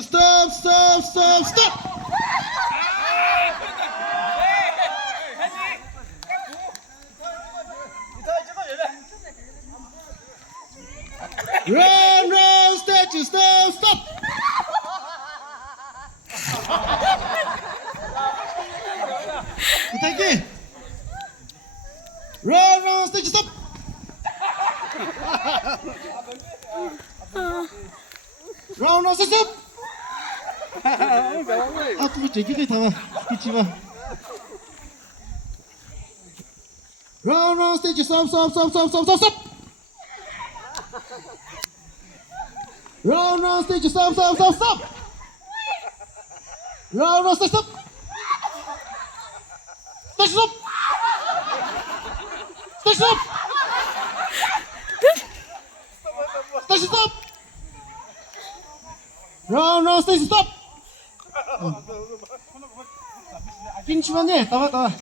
Stop, stop, stop, stop! Run, run, statue, stop, stop! Kita lagi. Run, run, statue, stop! Run, run, statue, stop! Aku macam gini tak mah, kecil mah. Run, run, statue, stop, stop, stop, stop, stop, stop, stop! Run, run, statue, stop, stop, stop, stop! Run, run, statue, stop! Statue, stop! Statue, stop! Statue, stop! Run, run, statue, stop! Pinch man niya, tawa, tawa.